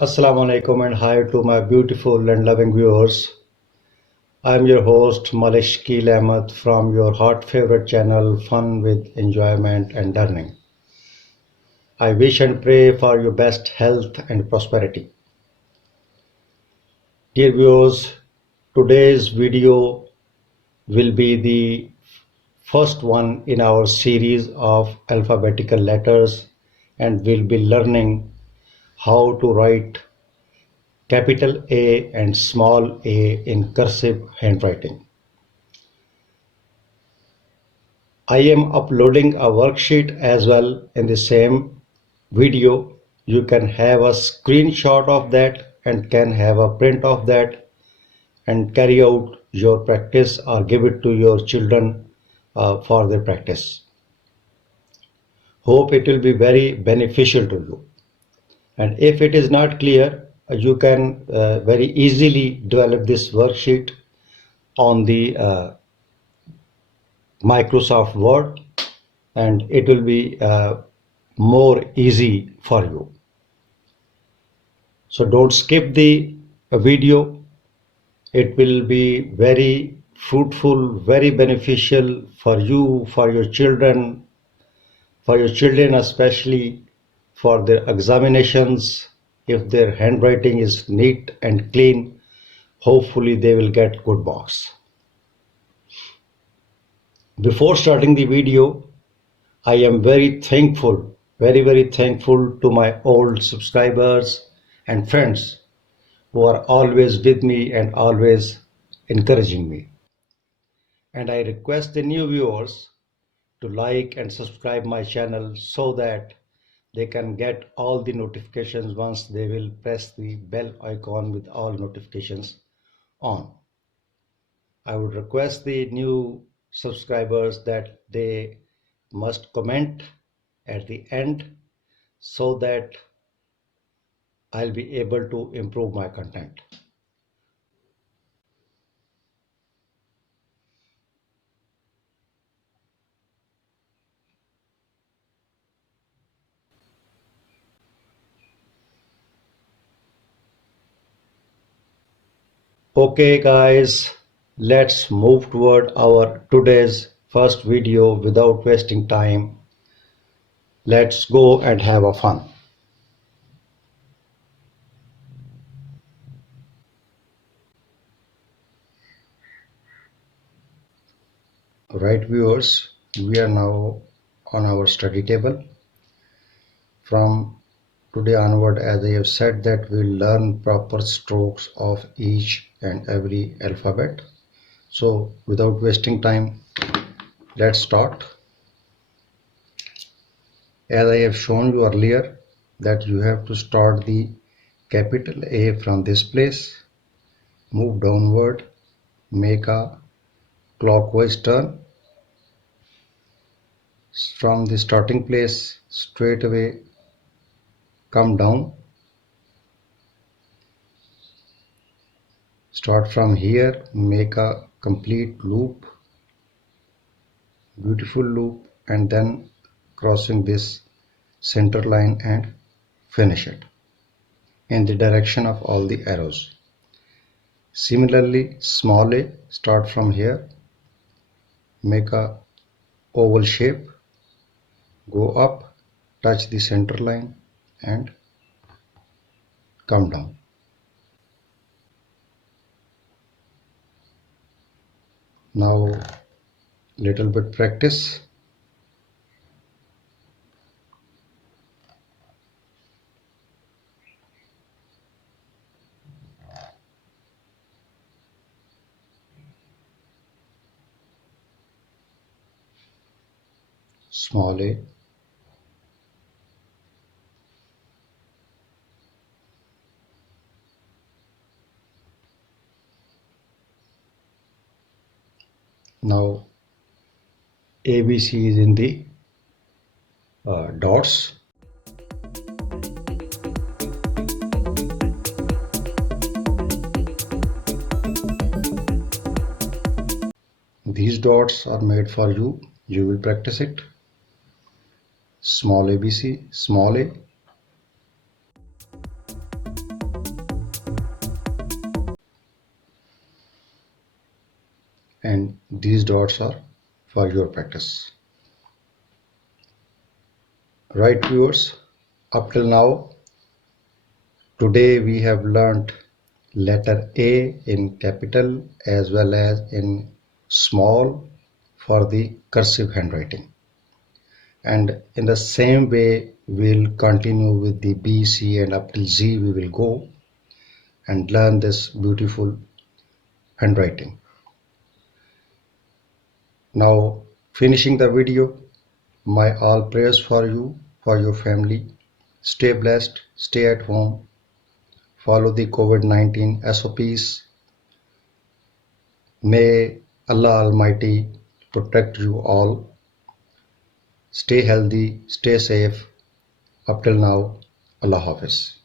Assalamu alaikum and hi to my beautiful and loving viewers. I am your host Malishkil Ahmed from your hot favorite channel Fun with Enjoyment and Learning. I wish and pray for your best health and prosperity. Dear viewers, today's video will be the first one in our series of alphabetical letters, and we'll be learning how to write capital A and small a in cursive handwriting. I am uploading a worksheet as well in the same video. You can have a screenshot of that and can have a print of that and carry out your practice or give it to your children for their practice. Hope it will be very beneficial to you. And if it is not clear, you can very easily develop this worksheet on the Microsoft Word, and it will be more easy for you. So don't skip the video. It will be very fruitful, very beneficial for you, for your children especially for their examinations. If their handwriting is neat and clean, hopefully they will get good marks. Before starting the video, I am very thankful, very thankful to my old subscribers and friends who are always with me and always encouraging me. And I request the new viewers to like and subscribe my channel so that they can get all the notifications once they will press the bell icon with all notifications on. I would request the new subscribers that they must comment at the end so that I'll be able to improve my content. Okay guys, let's move toward our today's first video without wasting time. Let's go and have a fun. Right viewers, we are now on our study table. From today onward, as I have said, that we'll learn proper strokes of each and every alphabet. So without wasting time, let's start. As I have shown you earlier that you have to start the capital A from this place, move downward, make a clockwise turn from the starting place, straight away come down, start from here, make a complete loop, beautiful loop, and then crossing this center line and finish it in the direction of all the arrows. Similarly, small a, start from here, make a oval shape, go up, touch the center line and come down. Now little bit practice. Small a, now ABC is in the dots. These dots are made for you. You will practice it. Small ABC, small a, and these dots are for your practice. Right, viewers, up till now, today we have learnt letter A in capital as well as in small for the cursive handwriting. And in the same way, we'll continue with the B, C, and up till Z we will go and learn this beautiful handwriting. Now, finishing the video, my all prayers for you, for your family. Stay blessed, stay at home, follow the COVID-19 SOPs. May Allah Almighty protect you all. Stay healthy, stay safe. Up till now, Allah Hafiz.